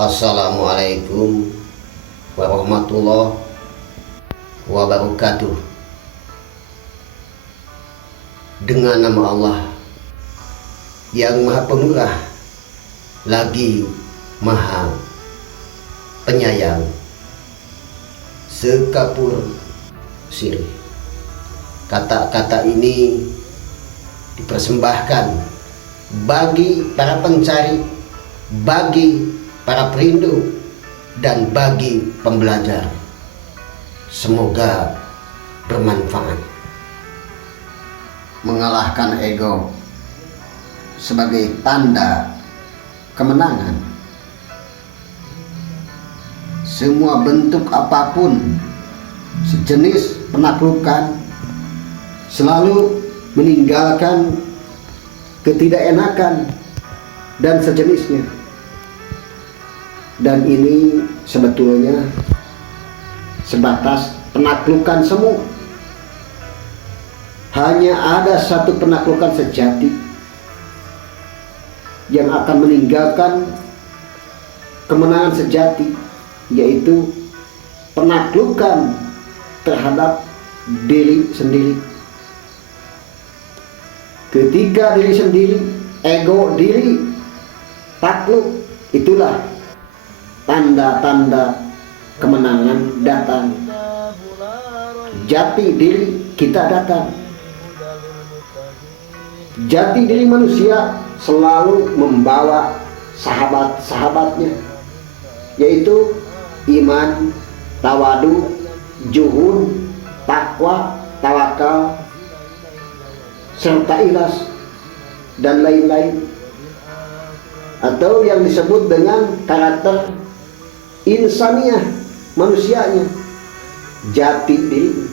Assalamualaikum warahmatullahi wabarakatuh. Dengan nama Allah yang Maha Pemurah lagi Maha Penyayang, sekapur sirih. Kata-kata ini dipersembahkan bagi para pencari, bagi para perindu, dan bagi pembelajar. Semoga bermanfaat. Mengalahkan ego sebagai tanda kemenangan. Semua bentuk apapun sejenis penaklukan selalu meninggalkan ketidakenakan dan sejenisnya. Dan ini sebetulnya sebatas penaklukan semu. Hanya ada satu penaklukan sejati yang akan meninggalkan kemenangan sejati, yaitu penaklukan terhadap diri sendiri. Ketika diri sendiri, ego diri takluk, itulah tanda-tanda kemenangan datang. Jati diri kita datang. Jati diri manusia selalu membawa sahabat-sahabatnya, yaitu iman, tawadu, juhud, takwa, tawakal, serta ikhlas, dan lain-lain, atau yang disebut dengan karakter insaniah, manusianya, jati diri.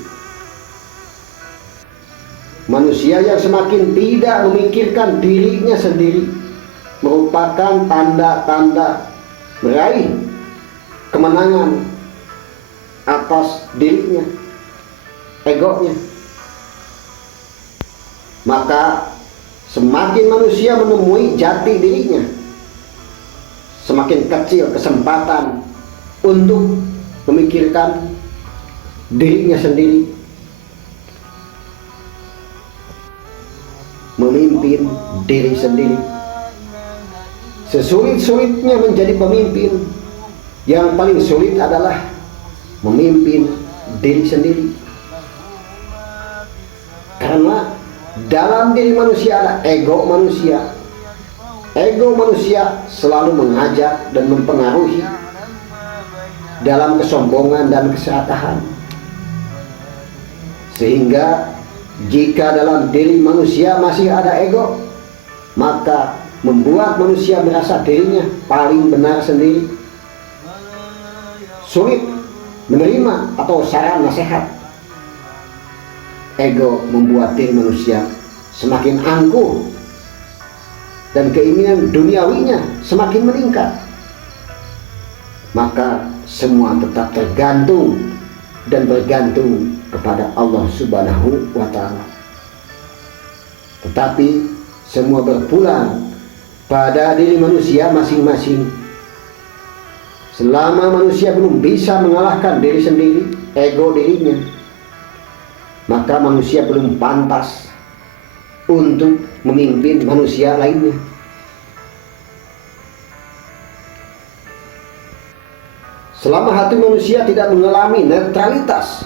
Manusia yang semakin tidak memikirkan dirinya sendiri merupakan tanda-tanda meraih kemenangan atas dirinya, egonya. Maka semakin manusia menemui jati dirinya, semakin kecil kesempatan untuk memikirkan dirinya sendiri, memimpin diri sendiri. Sesulit-sulitnya menjadi pemimpin, yang paling sulit adalah memimpin diri sendiri. Karena dalam diri manusia ada ego manusia. Ego manusia selalu mengajak dan mempengaruhi dalam kesombongan dan keserakahan. Sehingga jika dalam diri manusia masih ada ego, maka membuat manusia merasa dirinya paling benar sendiri, sulit menerima atau saran nasihat. Ego membuat diri manusia semakin angkuh dan keinginan duniawinya semakin meningkat. Maka semua tetap tergantung dan bergantung kepada Allah Subhanahu wa Ta'ala. Tetapi semua berpulang pada diri manusia masing-masing. Selama manusia belum bisa mengalahkan diri sendiri, ego dirinya, maka manusia belum pantas untuk memimpin manusia lainnya. Selama hati manusia tidak mengalami netralitas,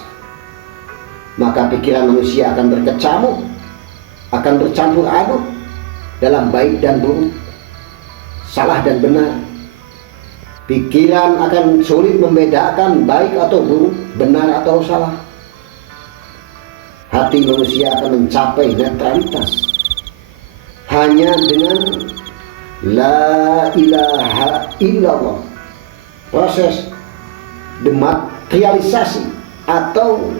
maka pikiran manusia akan berkecamuk, akan bercampur aduk dalam baik dan buruk, salah dan benar. Pikiran akan sulit membedakan baik atau buruk, benar atau salah. Hati manusia akan mencapai netralitas hanya dengan la ilaha illallah, proses dematerialisasi atau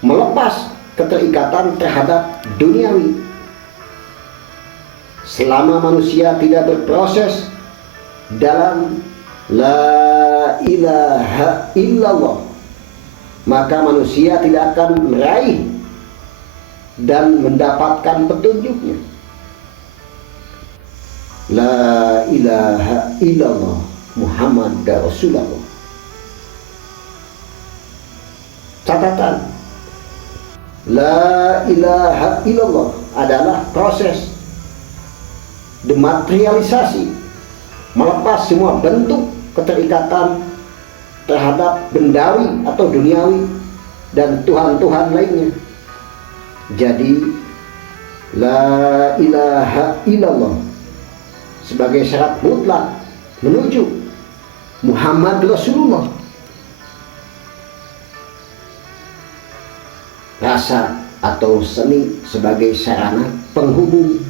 melepas keterikatan terhadap duniawi. Selama manusia tidak berproses dalam la ilaha illallah, maka manusia tidak akan meraih dan mendapatkan petunjuknya. La ilaha illallah, Muhammad Rasulullah. Catatan, la ilaha illallah adalah proses dematerialisasi, melepas semua bentuk keterikatan terhadap bendawi atau duniawi dan Tuhan-Tuhan lainnya. Jadi la ilaha illallah sebagai syarat mutlak menuju Muhammad Rasulullah. Rasa atau seni sebagai sarana penghubung.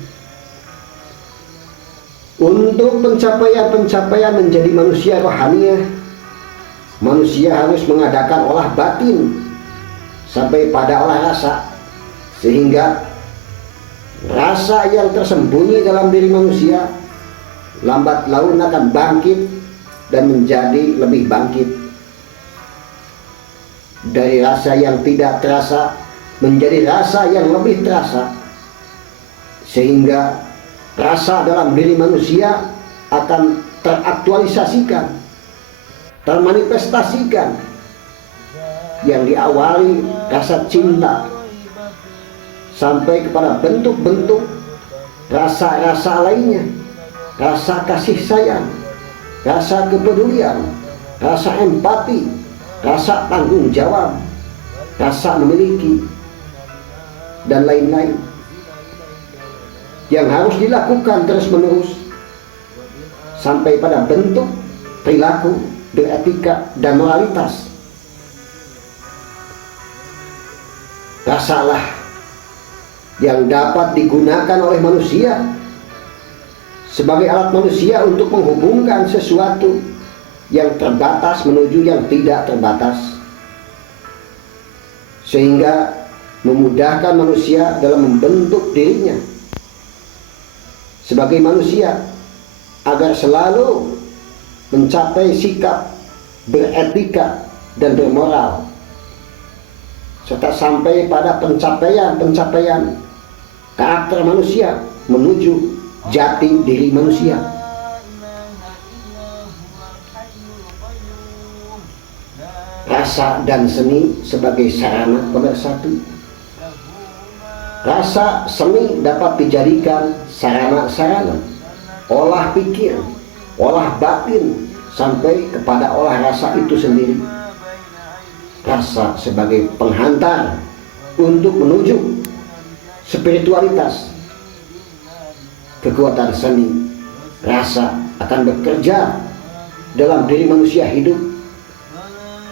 Untuk pencapaian menjadi manusia rohaniah, manusia harus mengadakan olah batin sampai pada olah rasa, sehingga rasa yang tersembunyi dalam diri manusia lambat laun akan bangkit dan menjadi lebih bangkit. Dari rasa yang tidak terasa menjadi rasa yang lebih terasa, sehingga rasa dalam diri manusia akan teraktualisasikan, termanifestasikan, yang diawali rasa cinta sampai kepada bentuk-bentuk rasa-rasa lainnya, rasa kasih sayang, rasa kepedulian, rasa empati, rasa tanggung jawab, rasa memiliki, dan lain-lain yang harus dilakukan terus-menerus sampai pada bentuk perilaku beretika dan moralitas. Rasalah yang dapat digunakan oleh manusia sebagai alat manusia untuk menghubungkan sesuatu yang terbatas menuju yang tidak terbatas, sehingga memudahkan manusia dalam membentuk dirinya sebagai manusia agar selalu mencapai sikap beretika dan bermoral, serta sampai pada pencapaian karakter manusia menuju jati diri manusia. Rasa dan seni sebagai sarana pemersatu. Rasa seni dapat dijadikan sarana-sarana olah pikir, olah batin, sampai kepada olah rasa itu sendiri. Rasa sebagai penghantar untuk menuju spiritualitas. Kekuatan seni, rasa akan bekerja dalam diri manusia hidup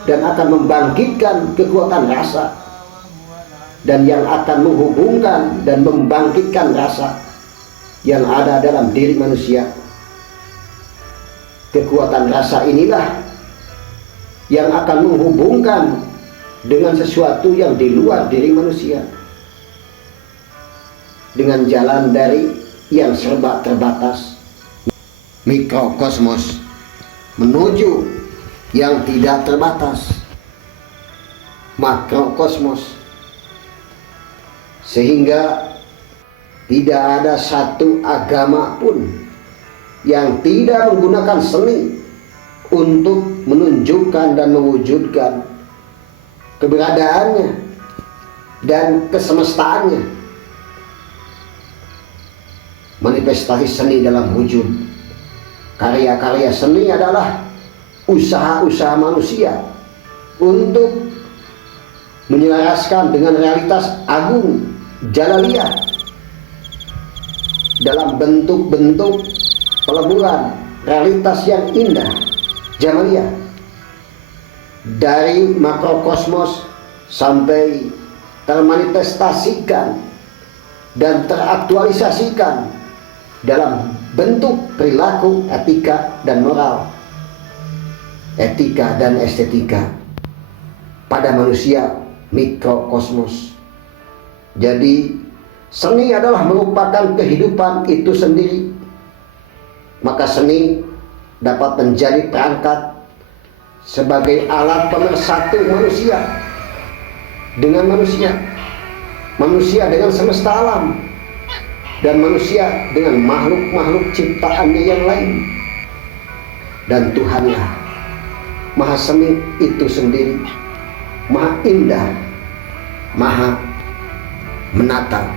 dan akan membangkitkan kekuatan rasa, dan yang akan menghubungkan dan membangkitkan rasa yang ada dalam diri manusia. Kekuatan rasa inilah yang akan menghubungkan dengan sesuatu yang di luar diri manusia, dengan jalan dari yang serba terbatas, mikrokosmos, menuju yang tidak terbatas, makrokosmos. Sehingga tidak ada satu agama pun yang tidak menggunakan seni untuk menunjukkan dan mewujudkan keberadaannya dan kesemestaannya. Manifestasi seni dalam wujud karya-karya seni adalah usaha-usaha manusia untuk menyelaraskan dengan realitas agung jalaliyah dalam bentuk-bentuk peleburan realitas yang indah jamaliyah, dari makrokosmos sampai termanifestasikan dan teraktualisasikan dalam bentuk perilaku, etika dan moral, etika dan estetika pada manusia mikrokosmos. Jadi seni adalah merupakan kehidupan itu sendiri. Maka seni dapat menjadi perangkat sebagai alat pemersatu manusia dengan manusia, manusia dengan semesta alam, dan manusia dengan makhluk-makhluk ciptaannya yang lain. dan Tuhanlah. Maha seni itu sendiri, maha indah, maha menata.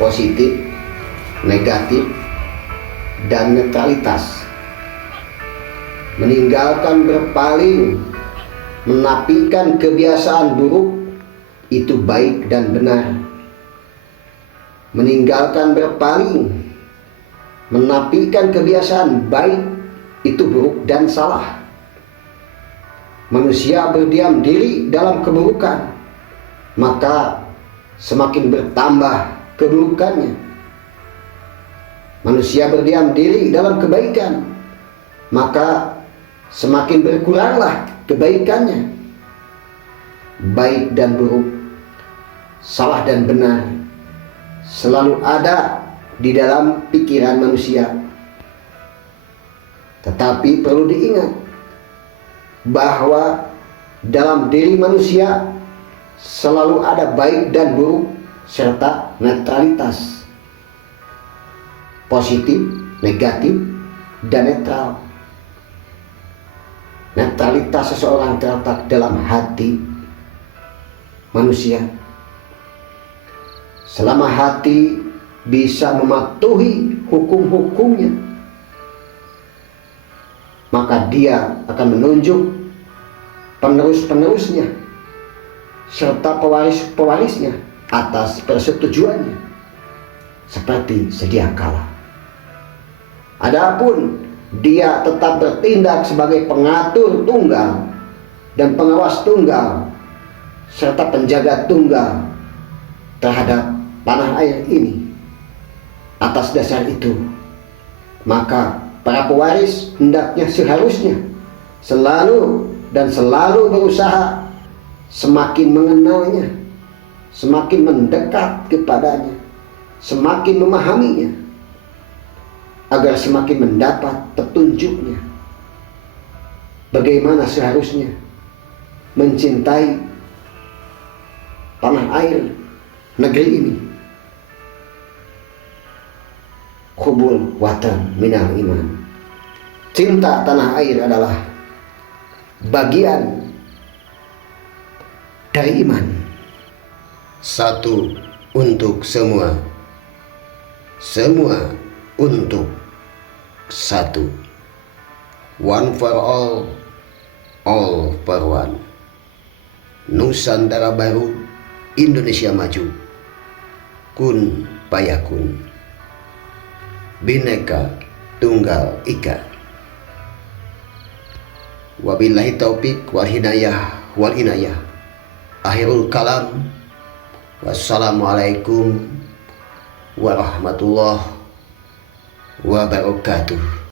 Positif, negatif, dan netralitas. Meninggalkan berpaling, menapikan kebiasaan buruk, itu baik dan benar. Meninggalkan berpaling, menapikan kebiasaan baik, itu buruk dan salah. Manusia berdiam diri dalam keburukan, maka semakin bertambah keburukannya. Manusia berdiam diri dalam kebaikan, maka semakin berkuranglah kebaikannya. Baik dan buruk, salah dan benar, selalu ada di dalam pikiran manusia. Tetapi perlu diingat bahwa dalam diri manusia selalu ada baik dan buruk serta netralitas. Positif, negatif, dan netral. Netralitas seseorang terletak dalam hati manusia. Selama hati bisa mematuhi hukum-hukumnya, maka dia akan menunjuk penerus-penerusnya serta pewaris-pewarisnya atas persetujuannya, seperti sedia kala. Adapun dia tetap bertindak sebagai pengatur tunggal dan pengawas tunggal serta penjaga tunggal terhadap tanah air ini. Atas dasar itu, maka para pewaris hendaknya seharusnya selalu berusaha semakin mengenalnya, semakin mendekat kepadanya, semakin memahaminya, agar semakin mendapat petunjuknya bagaimana seharusnya mencintai tanah air negeri ini. Hubul watan minal iman. Cinta tanah air adalah bagian dari iman. Satu untuk semua, semua untuk satu. One for all for one. Nusantara baru, Indonesia maju. Kun payakun. Bhinneka Tunggal Ika. Wabillahi taufik wal hidayah wal inayah. Akhirul kalam. Wassalamualaikum warahmatullahi wabarakatuh.